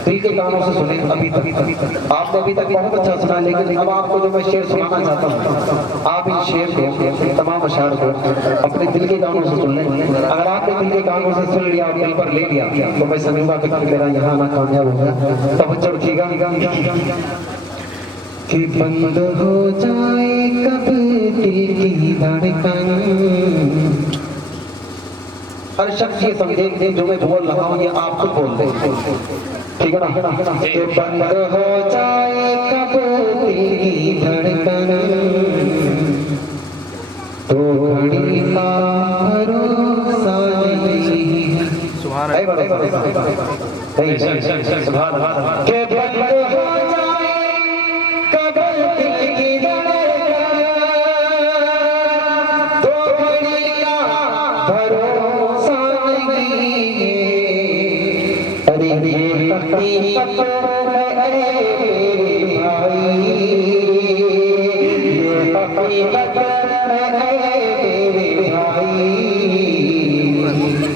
दिल के कानों से सुने अभी तक आपने अभी तक बहुत अच्छा सुना, लेकिन अब आपको जो मैं शेर सुनाना चाहता हूँ, आप इस शेर को, तमाम अशार को अपने दिल के कानों से सुन लें। अगर आपने दिल के कानों से सुन लिया, दिल पर ले लिया, तो मैं समझूंगा कि मेरा यहाँ आना कामयाब होगा। तवज्जो रखिएगा कि बंद हो जाए कब दिल की धड़कन। हर शख्स ये समझे जो मैं बोल रहा हूँ ये आप खुद बोल रहे, ठीक है ना? कि बंद हो जाए कब दिल की धड़कन, तो घड़ी का भरोसा नहीं। सुभान अल्लाह, सुभान अल्लाह। कि बंद हो जाए कब दिल की धड़कन, तो घड़ी का भरोसा नहीं। अरे ये हकीकत है मेरे भाई, ये हकीकत है मेरे भाई,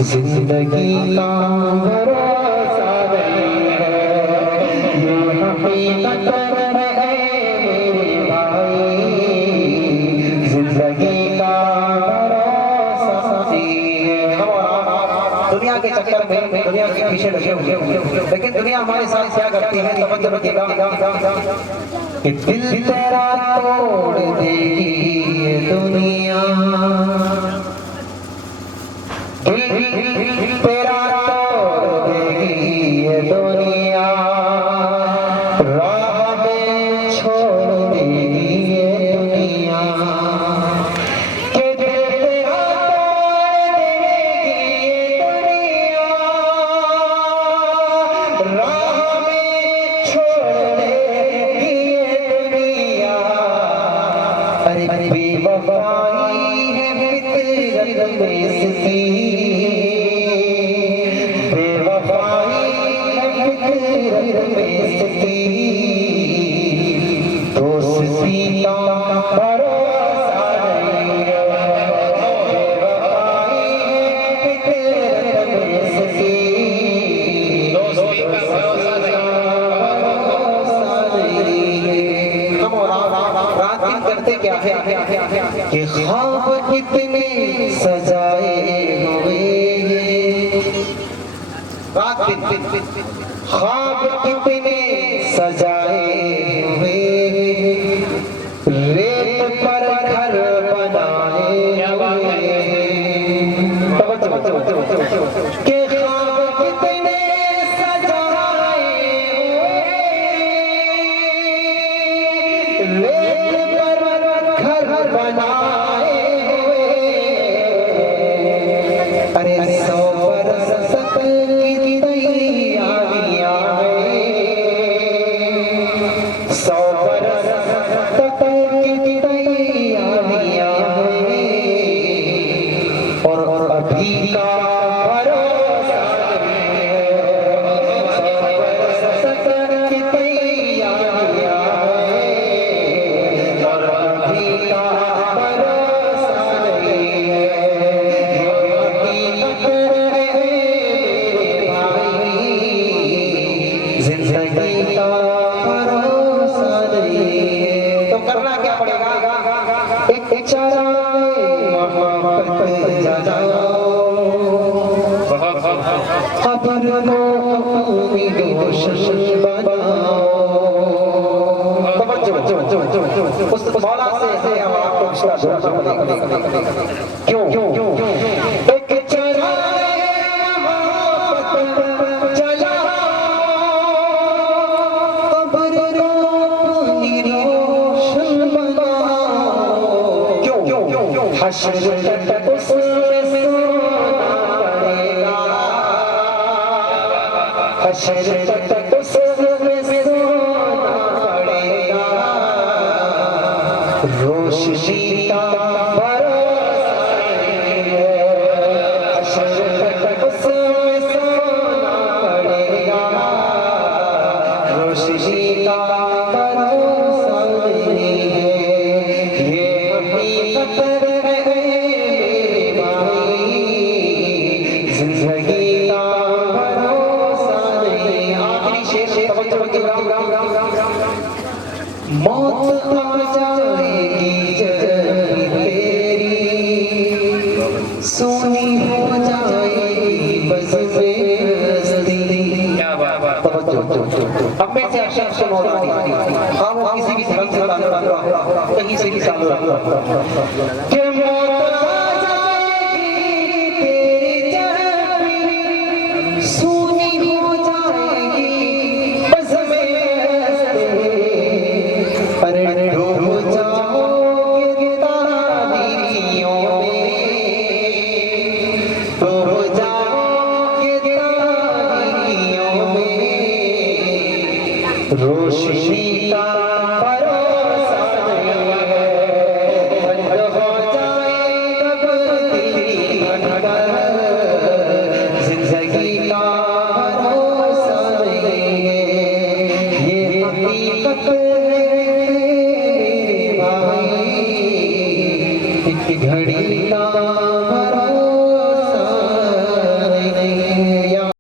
जिंदगी का भरोसा नहीं है। ये हकीकत है मेरे भाई, जिंदगी का भरोसा नहीं है। दुनिया के चक्कर में, दुनिया के पीछे लगे हुए, लेकिन दुनिया हमारे साथ क्या करती है? तवज्जो रखिएगा कि दिल तेरा तोड़ देगी ये दुनिया, दिल तेरा तोड़ देगी ये दुनिया, राह में छोड़ देगी ये दुनिया। कि दिल तेरा तोड़ देगी ये दुनिया, राह में छोड़ देगी ये दुनिया। अरे बेवफाई है फितरत में इसकी, बेवफाई है फितरत में इसकी, दोस्ती का भरोसा नहीं है। बेवफाई है फितरत में इसकी, दोस्ती का भरोसा नहीं है। हम रात दिन करते क्या है कि ख्वाब कितने सजाए हुए, रात दिन ख्वाब कितने सजाए हुए, रेत पर घर बनाए हुए। कि ख्वाब कितने सजाए हुए, रेत पर घर बनाए हुए। अरे 100 बरस की तैयारियां हैं, 100 बरस की तैयारियां हैं, और अभी का भरोसा नहीं है। 100 बरस की तैयारियां हैं, और अभी का भरोसा नहीं है। ये हकीकत है मेरे भाई, जिंदगी का भरोसा नहीं है। तो करना क्या पड़ेगा? एक चराए मोहब्बत जगाओ, खबर को अपनी रोशन बनाओ। उस मौला से हम आपको रिश्ता जोड़ना पड़ेगा। क्यों? एक चराए मोहब्बत जलाओ, खबर को अपनी रोशन बनाओ। क्यों? हश्र तक उसमें सोना पड़ेगा, हश्र तक उसमें सोना पड़ेगा, रोशनी का भरोसा नहीं है। हश्र तक उसमें सोना पड़ेगा, रोशनी का भरोसा नहीं है। ये हकीकत है मेरे भाई, जिंदगी का भरोसा नहीं। आखिरी शेर मौत आ जाएगी जब तेरी, सोनी हो जाएगी बस बेबसी। क्या बात है। अब मैं से अशर से मौलानी, हाँ वो किसी भी धर्म से ताल्लुक रखता हो, कहीं से भी ताल्लुक रखता हो, कि मौत आ जाएगी तेरी जब, सोनी हो जाएगी बस बेबसी। पर डूब जाओगे तारीकियों में, डूब जाओगे तारीकियों में, रोशनी का भरोसा नहीं है, बंद हो जाए तब दिल बनकर, जिंदगी का भरोसा नहीं है। ये हकीकत है मेरे भाई, एक घड़ी का